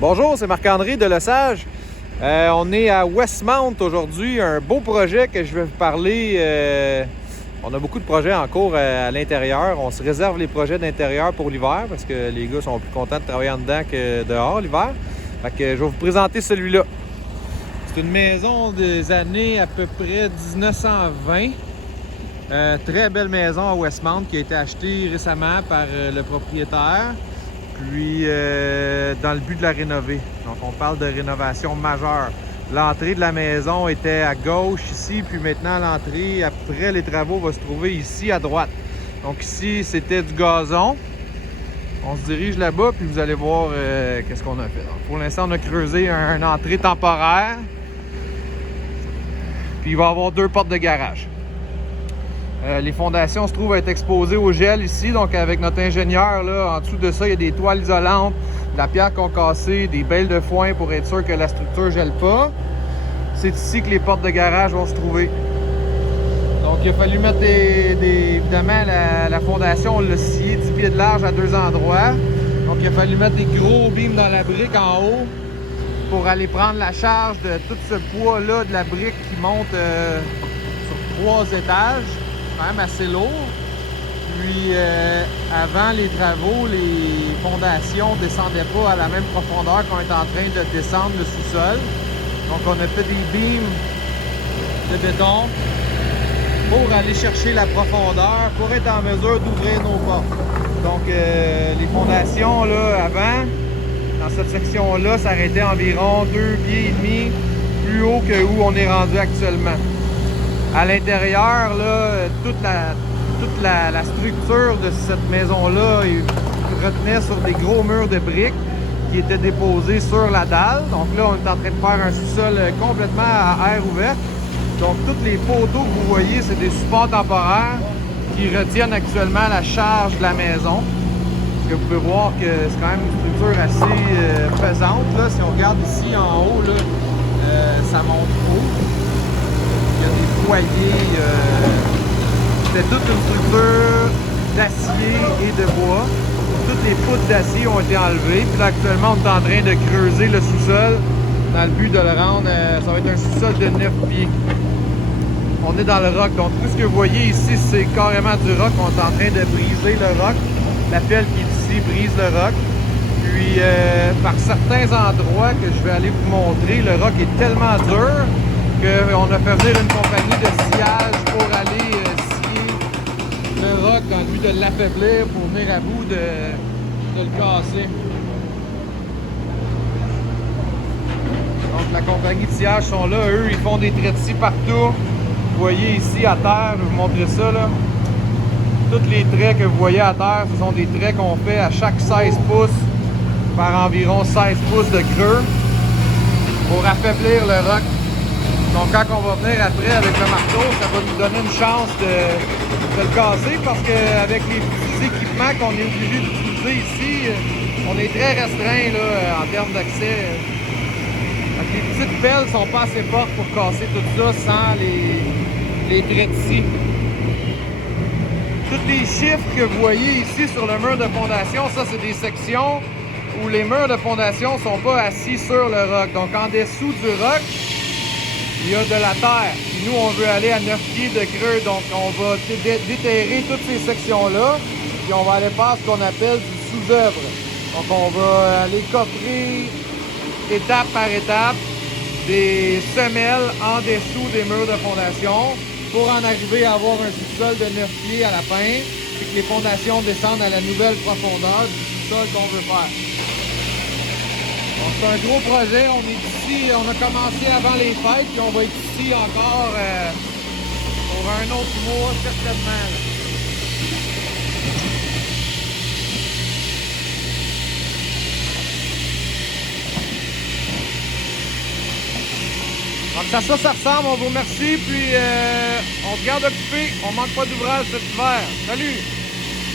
Bonjour, c'est Marc-André de Lesage. On est à Westmount aujourd'hui, un beau projet que je vais vous parler. On a beaucoup de projets en cours à l'intérieur. On se réserve les projets d'intérieur pour l'hiver parce que les gars sont plus contents de travailler en dedans que dehors l'hiver. Fait que je vais vous présenter celui-là. C'est une maison des années à peu près 1920. Très belle maison à Westmount qui a été achetée récemment par le propriétaire. Puis dans le but de la rénover. Donc on parle de rénovation majeure. L'entrée de la maison était à gauche ici, puis maintenant l'entrée, après les travaux, va se trouver ici à droite. Donc ici, c'était du gazon. On se dirige là-bas, puis vous allez voir qu'est-ce qu'on a fait. Donc, pour l'instant, on a creusé une entrée temporaire. Puis il va y avoir 2 portes de garage. Les fondations se trouvent à être exposées au gel ici, donc avec notre ingénieur, là, en dessous de ça, il y a des toiles isolantes, de la pierre concassée, des belles de foin pour être sûr que la structure ne gèle pas. C'est ici que les portes de garage vont se trouver. Donc il a fallu mettre évidemment la fondation, on l'a scié 10 pieds de large à 2 endroits. Donc il a fallu mettre des gros beams dans la brique en haut pour aller prendre la charge de tout ce poids-là de la brique qui monte sur 3 étages. Quand même assez lourd. Puis avant les travaux, les fondations ne descendaient pas à la même profondeur qu'on est en train de descendre le sous-sol. Donc on a fait des beams de béton pour aller chercher la profondeur, pour être en mesure d'ouvrir nos portes. Donc les fondations là avant, dans cette section-là, s'arrêtaient environ 2 pieds et demi plus haut que où on est rendu actuellement. À l'intérieur, là, toute la structure de cette maison-là retenait sur des gros murs de briques qui étaient déposés sur la dalle. Donc là, on est en train de faire un sous-sol complètement à air ouvert. Donc toutes les poteaux que vous voyez, c'est des supports temporaires qui retiennent actuellement la charge de la maison. Parce que vous pouvez voir que c'est quand même une structure assez pesante. Là. Si on regarde ici en haut, là, ça monte haut. Il y a des foyers, c'était toute une structure d'acier et de bois. Toutes les poutres d'acier ont été enlevées. Puis là, actuellement, on est en train de creuser le sous-sol dans le but de le rendre, ça va être un sous-sol de 9 pieds. On est dans le roc, donc tout ce que vous voyez ici, c'est carrément du roc. On est en train de briser le roc. La pelle qui est ici brise le roc. Puis, par certains endroits que je vais aller vous montrer, le roc est tellement dur qu'on a fait venir une compagnie de sciage pour aller scier le roc dans le but de l'affaiblir pour venir à bout de le casser. Donc la compagnie de sciage sont là, eux ils font des traits de scie partout. Vous voyez ici à terre, je vais vous montrer ça là. Tous les traits que vous voyez à terre, ce sont des traits qu'on fait à chaque 16 pouces par environ 16 pouces de creux pour affaiblir le roc. Donc quand on va venir après avec le marteau, ça va nous donner une chance de le casser parce qu'avec les petits équipements qu'on est obligé d'utiliser ici, on est très restreint là, en termes d'accès. Les petites pelles ne sont pas assez fortes pour casser tout ça sans les traits de scie. Tous les chiffres que vous voyez ici sur le mur de fondation, ça c'est des sections où les murs de fondation ne sont pas assis sur le roc. Donc en dessous du roc, il y a de la terre. Puis nous, on veut aller à 9 pieds de creux. Donc, on va déterrer toutes ces sections-là. Puis on va aller faire ce qu'on appelle du sous-œuvre. Donc, on va aller coffrer étape par étape des semelles en dessous des murs de fondation pour en arriver à avoir un sous-sol de 9 pieds à la fin. Puis que les fondations descendent à la nouvelle profondeur du sous-sol qu'on veut faire. C'est un gros projet, on est ici, on a commencé avant les fêtes, puis on va être ici encore pour un autre mois certainement. Donc ça ressemble, on vous remercie, puis on se garde occupé, on manque pas d'ouvrage cet hiver. Salut!